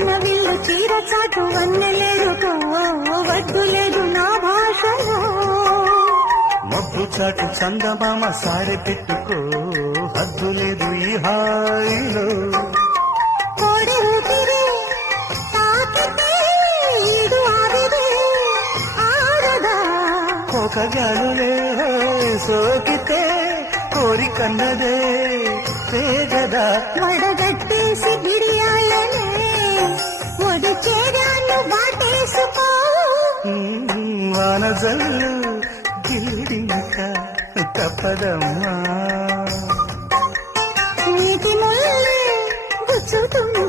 వానవిల్లు చీర చాటు వన్నెలేరుకో వద్దులేదు నా భాషలో మబ్బు చాటు చందమామ సారె పెట్టుకో హద్దు లేదు ఈ హాయిలో కోడి ఊపిరి తాకితే ఈడు ఆవిరి ఆడదా ఒక గాలులే సోకితే కోరికన్నదే పేగదా వడగట్టేసి గిరియాలనే ఒడి చేరాను వాటేసుకో వానజల్లు గిల్లింక తప్పదమ్మా నీటి ముల్లే గుచ్చుతుంది